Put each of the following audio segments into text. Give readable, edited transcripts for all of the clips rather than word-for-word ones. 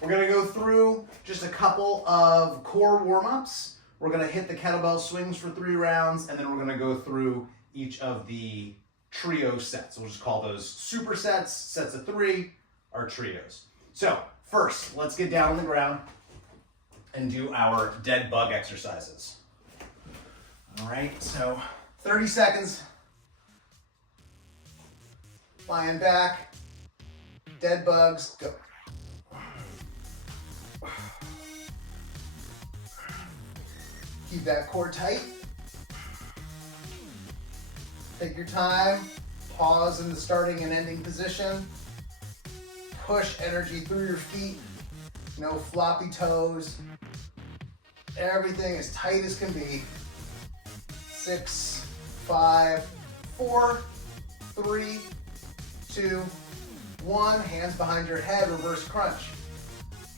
we're gonna go through just a couple of core warm-ups. We're gonna hit the kettlebell swings for 3 rounds, and then we're gonna go through each of the trio sets. We'll just call those supersets, sets of 3, or trios. So first, let's get down on the ground and do our dead bug exercises. All right, so 30 seconds. Lying back, dead bugs, go. Keep that core tight. Take your time. Pause in the starting and ending position. Push energy through your feet. No floppy toes. Everything as tight as can be. 6, 5, 4, 3, 2, 1. Hands behind your head, reverse crunch.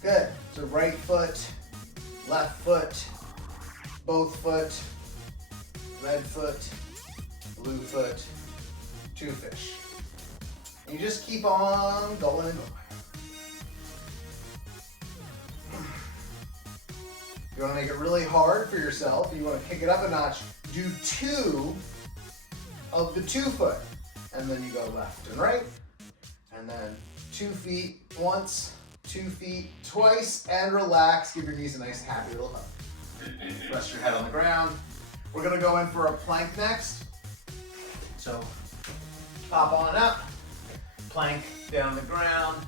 Good. So right foot, left foot, both foot, red foot, blue foot, 2 fish. And you just keep on going and going. You want to make it really hard for yourself, you want to kick it up a notch, do 2 of the 2 foot. And then you go left and right. And then 2 feet once, 2 feet twice, and relax. Give your knees a nice happy little hug. Rest your head on the ground. We're gonna go in for a plank next. So pop on up, plank down the ground.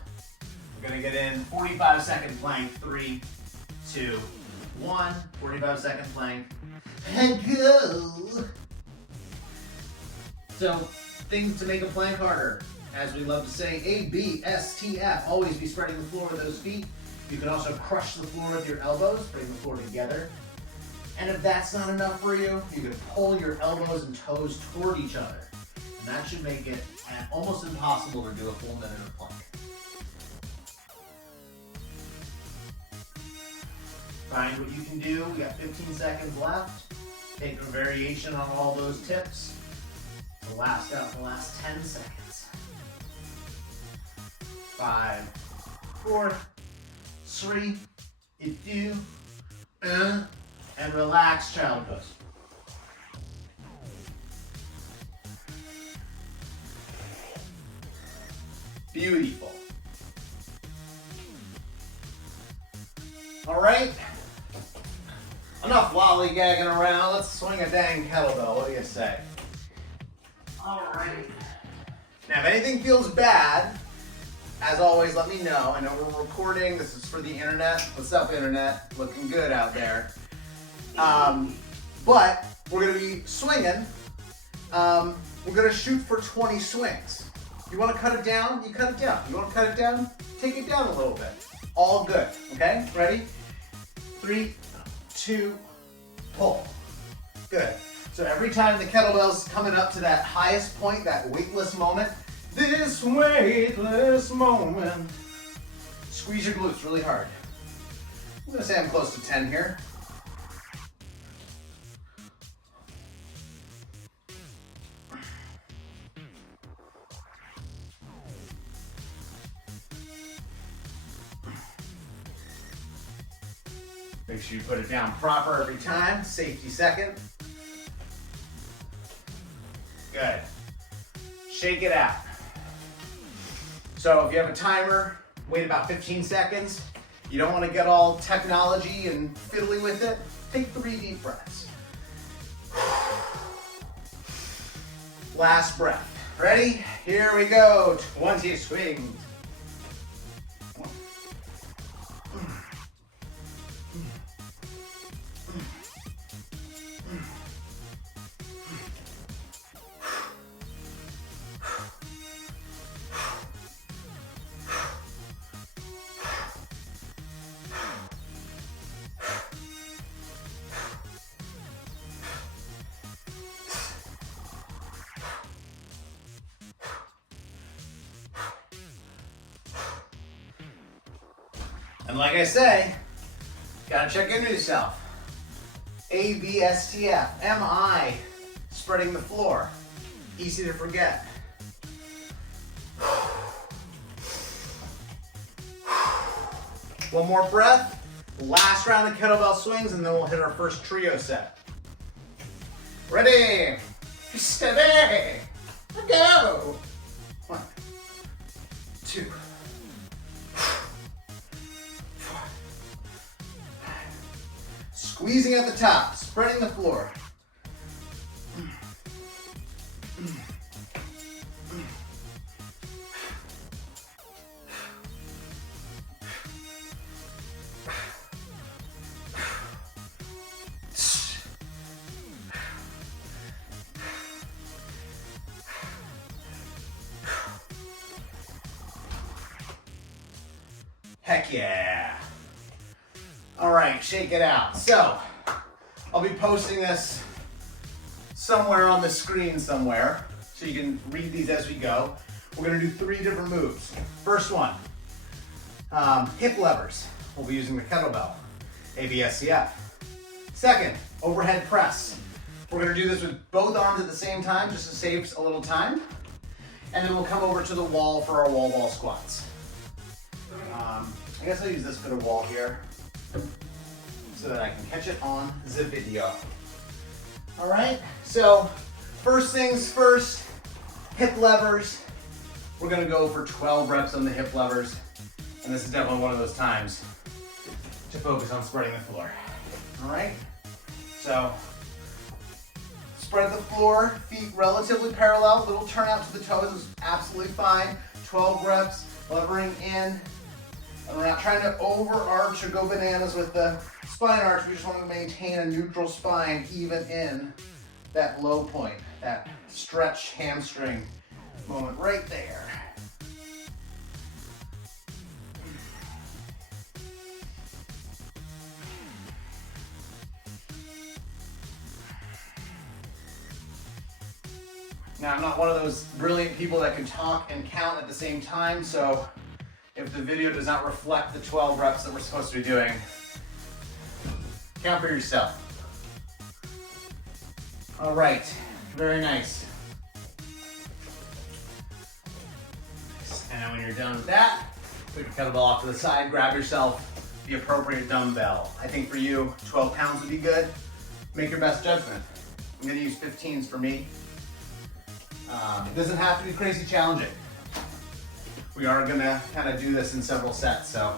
We're gonna get in 45-second plank, 3, 2, 1. 45-second plank, and go. So things to make a plank harder. As we love to say, ABSTF. Always be spreading the floor with those feet. You can also crush the floor with your elbows, bring the floor together. And if that's not enough for you, you can pull your elbows and toes toward each other. And that should make it almost impossible to do a full minute of plank. Find what you can do. We got 15 seconds left. Take a variation on all those tips. The last 10 seconds. 5, 4, 3, 2, and relax, child pose. Beautiful. All right. Enough lollygagging around. Let's swing a dang kettlebell. What do you say? All right. Now, if anything feels bad, as always, let me know. I know we're recording. This is for the internet. What's up, internet? Looking good out there. But we're going to be swinging. We're going to shoot for 20 swings. You want to cut it down? You cut it down. You want to cut it down? Take it down a little bit. All good. Okay? Ready? 3, 2, pull. Good. So every time the kettlebell's coming up to that highest point, that weightless moment, this weightless moment, squeeze your glutes really hard. I'm gonna say I'm close to 10 here. Make sure you put it down proper every time. Safety second. Good. Shake it out. So if you have a timer, wait about 15 seconds. You don't want to get all technology and fiddly with it. Take 3 deep breaths. Last breath. Ready? Here we go. 20 swings. And like I say, gotta check in with yourself. ABSTF. Am I spreading the floor? Easy to forget. One more breath. Last round of kettlebell swings, and then we'll hit our first trio set. Ready, steady, go. 1, 2, 4. Squeezing at the top, spreading the floor. Heck yeah. All right, shake it out. So, I'll be posting this somewhere on the screen somewhere, so you can read these as we go. We're gonna do 3 different moves. First one, hip levers. We'll be using the kettlebell, ABSCF. Second, overhead press. We're gonna do this with both arms at the same time, just to save a little time. And then we'll come over to the wall for our wall ball squats. I guess I'll use this bit of wall here so that I can catch it on the video. All right, so first things first, hip levers. We're gonna go for 12 reps on the hip levers. And this is definitely one of those times to focus on spreading the floor. All right, so spread the floor, feet relatively parallel, little turn out to the toes is absolutely fine. 12 reps, levering in. And we're not trying to overarch or go bananas with the spine arch. We just want to maintain a neutral spine even in that low point, that stretched hamstring moment right there. Now, I'm not one of those brilliant people that can talk and count at the same time, so if the video does not reflect the 12 reps that we're supposed to be doing, count for yourself. All right, very nice. And then when you're done with that, put your kettlebell off to the side, grab yourself the appropriate dumbbell. I think for you, 12 pounds would be good. Make your best judgment. I'm gonna use 15s for me. It doesn't have to be crazy challenging. We are gonna kind of do this in several sets, so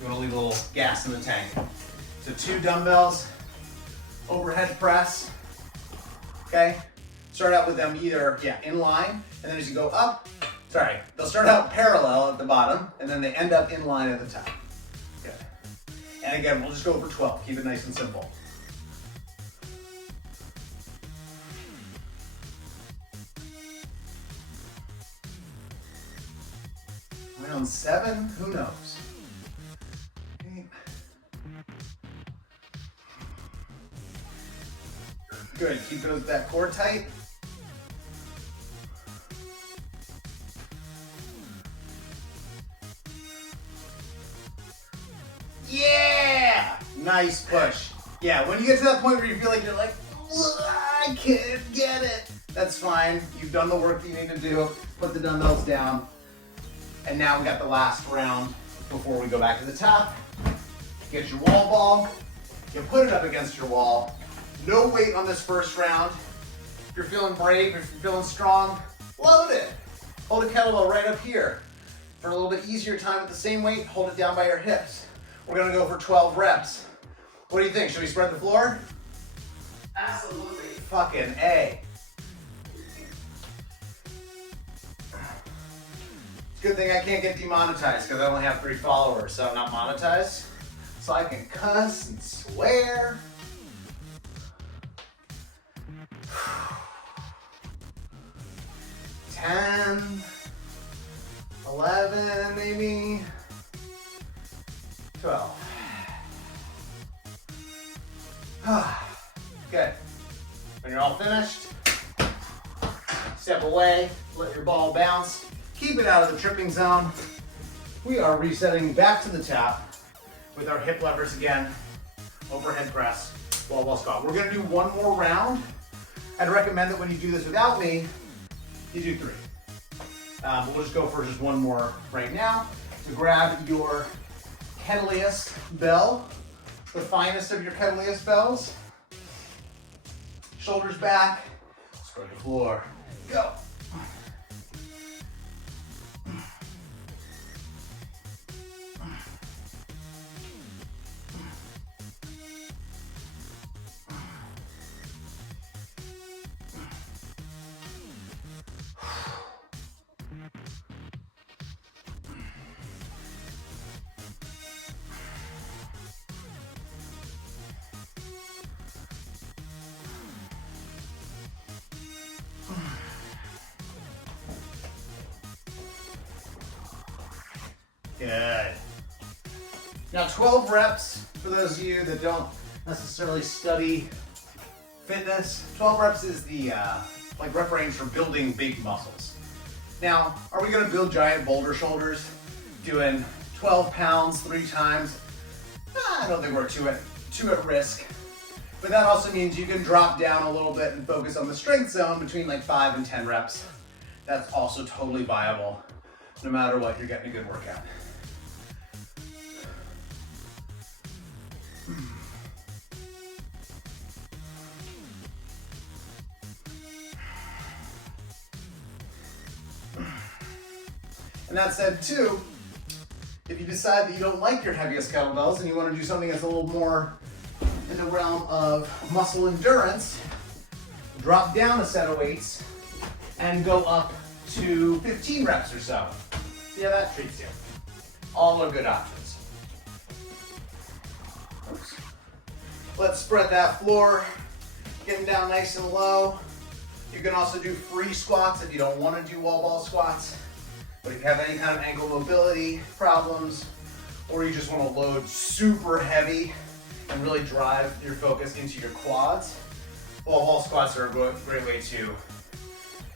you wanna leave a little gas in the tank. So 2 dumbbells, overhead press, okay? Start out with them either, in line, and then as you go up, they'll start out parallel at the bottom, and then they end up in line at the top. Good. And again, we'll just go for 12, keep it nice and simple. Round 7, who knows? 8. Good, keep that core tight. Yeah! Nice push. Yeah, when you get to that point where you feel like you're like, I can't get it. That's fine. You've done the work that you need to do. Put the dumbbells down. And now we got the last round before we go back to the top. Get your wall ball. You put it up against your wall. No weight on this first round. If you're feeling brave, if you're feeling strong, load it. Hold a kettlebell right up here. For a little bit easier time with the same weight, hold it down by your hips. We're gonna go for 12 reps. What do you think? Should we spread the floor? Absolutely. Fucking A. It's a good thing I can't get demonetized because I only have 3 followers, so I'm not monetized. So I can cuss and swear. $10, $11, maybe 12. Good. When you're all finished, step away, let your ball bounce. Keep it out of the tripping zone. We are resetting back to the top with our hip levers again, overhead press, wall ball squat. We're gonna do one more round. I'd recommend that when you do this without me, you do 3. But we'll just go for just one more right now. So grab your kettlest bell, the finest of your kettlest bells. Shoulders back, spread the floor, go. Good. Now 12 reps, for those of you that don't necessarily study fitness, 12 reps is the like rep range for building big muscles. Now, are we gonna build giant boulder shoulders doing 12 pounds 3 times? I don't think we're too at risk. But that also means you can drop down a little bit and focus on the strength zone between like 5 and 10 reps. That's also totally viable, no matter what, you're getting a good workout. And that said too, if you decide that you don't like your heaviest kettlebells and you want to do something that's a little more in the realm of muscle endurance, drop down a set of weights and go up to 15 reps or so. See how that treats you. All are good options. Oops. Let's spread that floor, getting down nice and low. You can also do free squats if you don't want to do wall ball squats. But if you have any kind of ankle mobility problems, or you just want to load super heavy and really drive your focus into your quads, wall ball squats are a great way to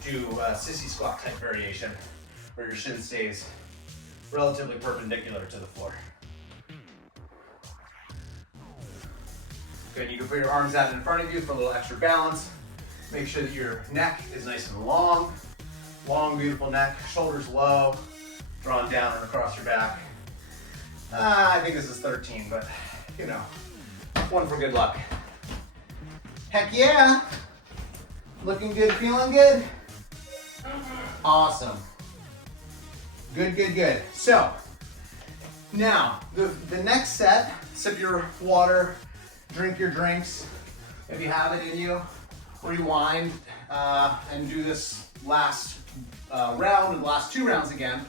do a sissy squat type variation, where your shin stays relatively perpendicular to the floor. Good, you can put your arms out in front of you for a little extra balance. Make sure that your neck is nice and long. Long, beautiful neck, shoulders low, drawn down and across your back. I think this is 13, but you know, one for good luck. Heck yeah! Looking good, feeling good? Awesome. Good, good, good. So, now, the next set, sip your water, drink your drinks, if you have it in you, rewind and do this last round and the last 2 rounds again.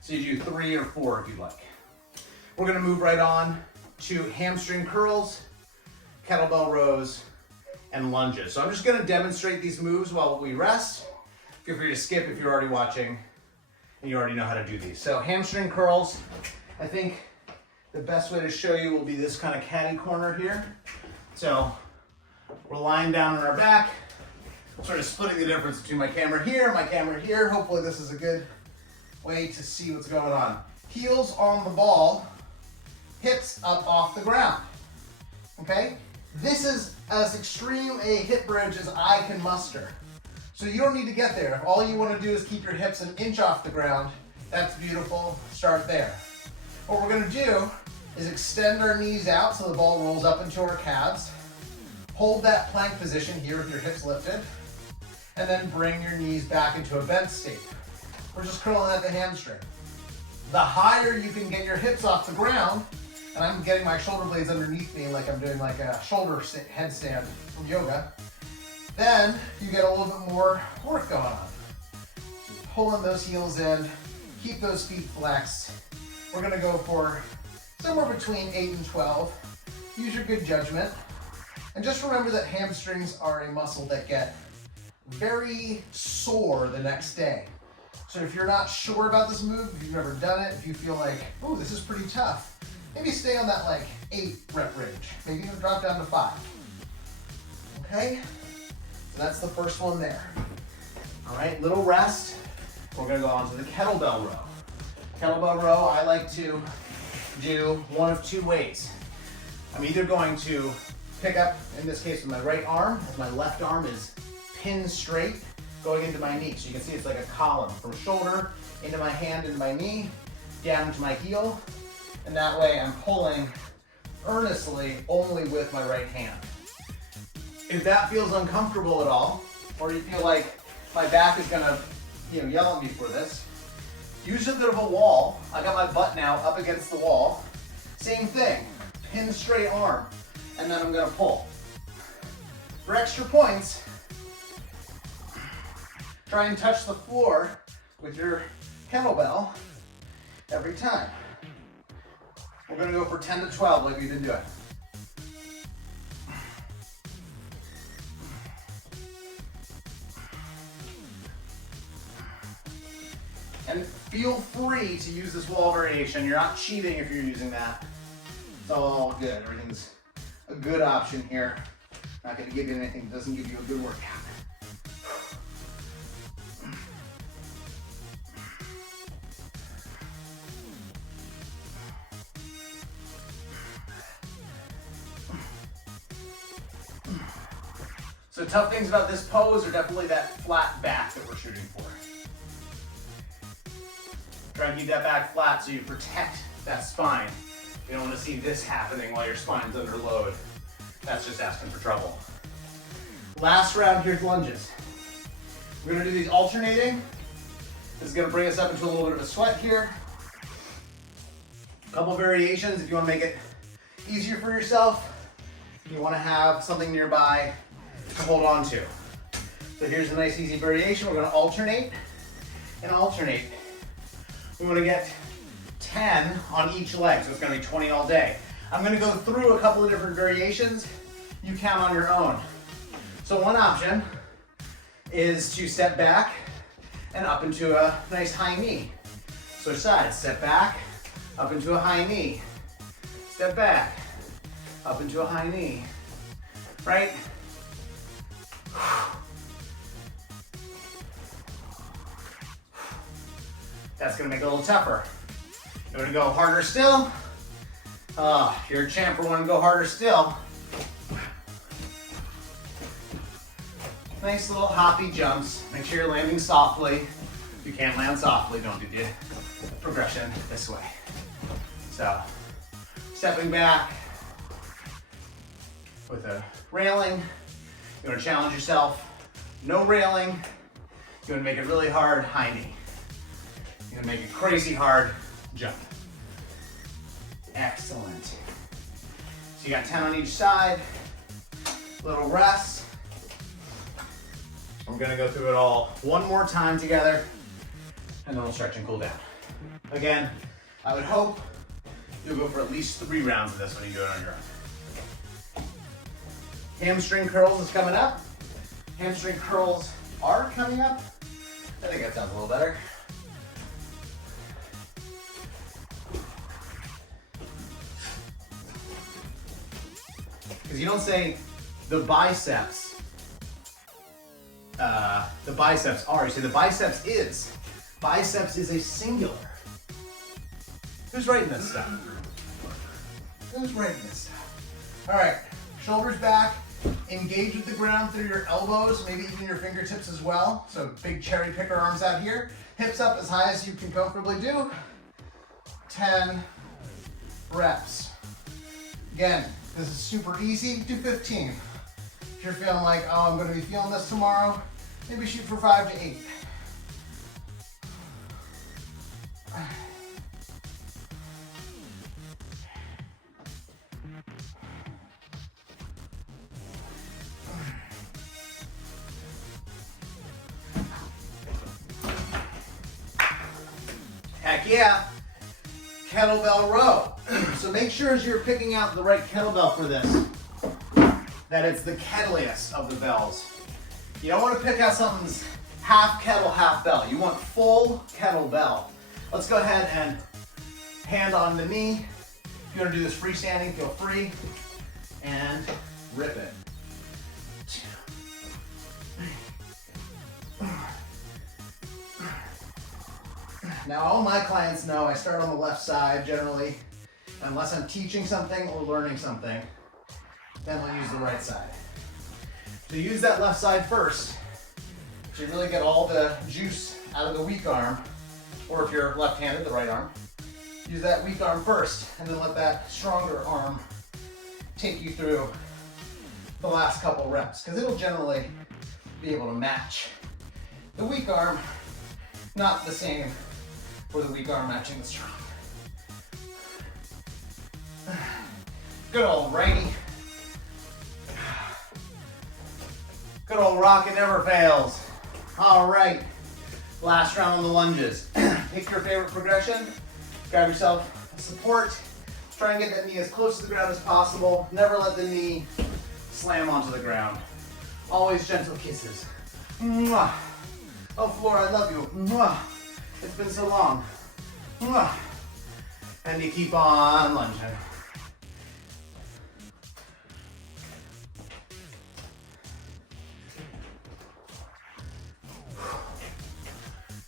So you do 3 or 4 if you'd like. We're gonna move right on to hamstring curls, kettlebell rows, and lunges. So I'm just gonna demonstrate these moves while we rest. Feel free to skip if you're already watching and you already know how to do these. So hamstring curls, I think the best way to show you will be this kind of catty corner here. So we're lying down on our back, sort of splitting the difference between my camera here. Hopefully this is a good way to see what's going on. Heels on the ball, hips up off the ground, okay? This is as extreme a hip bridge as I can muster. So you don't need to get there. If all you want to do is keep your hips an inch off the ground, that's beautiful, start there. What we're gonna do is extend our knees out so the ball rolls up into our calves. Hold that plank position here with your hips lifted, and then bring your knees back into a bent state. We're just curling at the hamstring. The higher you can get your hips off the ground, and I'm getting my shoulder blades underneath me like I'm doing like a shoulder headstand from yoga, then you get a little bit more work going on. Just pulling those heels in, keep those feet flexed. We're gonna go for somewhere between 8 and 12. Use your good judgment. And just remember that hamstrings are a muscle that get very sore the next day. So if you're not sure about this move, if you've never done it, if you feel like, oh, this is pretty tough, maybe stay on that like 8 rep range. Maybe even drop down to 5. Okay? So that's the first one there. All right, little rest. We're gonna go on to the kettlebell row. Kettlebell row, I like to do one of 2 ways. I'm either going to pick up, in this case with my right arm, as my left arm is pinned straight, going into my knee. So you can see it's like a column from shoulder into my hand, into my knee, down to my heel. And that way I'm pulling earnestly only with my right hand. If that feels uncomfortable at all, or you feel like my back is gonna yell at me for this, use a bit of a wall. I got my butt now up against the wall. Same thing, pin straight arm, and then I'm gonna pull. For extra points, try and touch the floor with your kettlebell every time. We're gonna go for 10 to 12 like we've been doing. And feel free to use this wall variation. You're not cheating if you're using that. It's all good. Everything's a good option here. Not gonna give you anything that doesn't give you a good workout. So tough things about this pose are definitely that flat back that we're shooting for. Try and keep that back flat so you protect that spine. You don't want to see this happening while your spine's under load. That's just asking for trouble. Last round, here's lunges. We're gonna do these alternating. This is gonna bring us up into a little bit of a sweat here. A couple variations if you wanna make it easier for yourself. You wanna have something nearby to hold on to. So here's a nice easy variation. We're gonna alternate and alternate. We wanna get 10 on each leg, so it's gonna be 20 all day. I'm gonna go through a couple of different variations. You count on your own. So one option is to step back and up into a nice high knee. Switch sides, step back, up into a high knee. Step back, up into a high knee, right? That's gonna make it a little tougher. You wanna go harder still? You're a champ for wanting to go harder still. Nice little hoppy jumps. Make sure you're landing softly. If you can't land softly, don't do the progression this way. So, stepping back with a railing. You wanna challenge yourself. No railing. You wanna make it really hard, high knee. You're gonna make it crazy hard, jump. Excellent. So you got 10 on each side. Little rest. We're gonna go through it all one more time together, and then we'll stretch and cool down. Again, I would hope you'll go for at least 3 rounds of this when you do it on your own. Hamstring curls is coming up. Hamstring curls are coming up. I think that sounds a little better. Because you don't say the biceps are, you say the biceps is. Biceps is a singular. Who's writing this stuff? Who's writing this stuff? All right, shoulders back, engage with the ground through your elbows, maybe even your fingertips as well. So big cherry picker arms out here. Hips up as high as you can comfortably do. 10 reps. Again, this is super easy. Do 15. If you're feeling like, oh, I'm going to be feeling this tomorrow, maybe shoot for 5 to 8. Heck yeah. Kettlebell row. So make sure as you're picking out the right kettlebell for this, that it's the kettliest of the bells. You don't want to pick out something's half kettle, half bell. You want full kettlebell. Let's go ahead and hand on the knee. If you want to do this freestanding, feel free. And rip it. Now all my clients know I start on the left side generally, unless I'm teaching something or learning something, then I'll use the right side. So use that left side first, so you really get all the juice out of the weak arm, or if you're left-handed, the right arm. use that weak arm first, and then let that stronger arm take you through the last couple reps, because it'll generally be able to match the weak arm, not the same for the weak arm matching the strong. Good old righty. Good old rocket never fails. All right, last round on the lunges. Pick your favorite progression. Grab yourself a support. Try and get that knee as close to the ground as possible. Never let the knee slam onto the ground. Always gentle kisses. Mwah. Oh, floor, I love you. Mwah. It's been so long. Mwah. And you keep on lunging.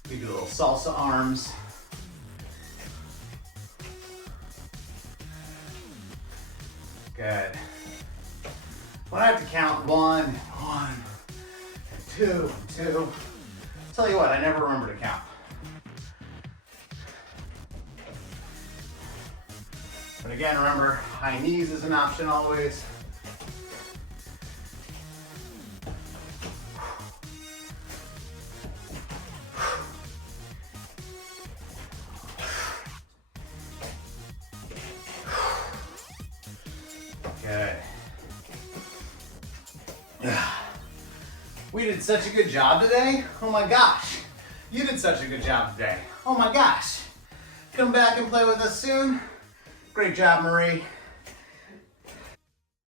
We do little salsa arms. Good. When I have to count one, and two, tell you what, I never remember to count. But again, remember, high knees is an option always. Good. We did such a good job today. Oh my gosh. You did such a good job today. Oh my gosh. Come back and play with us soon. Great job, Marie.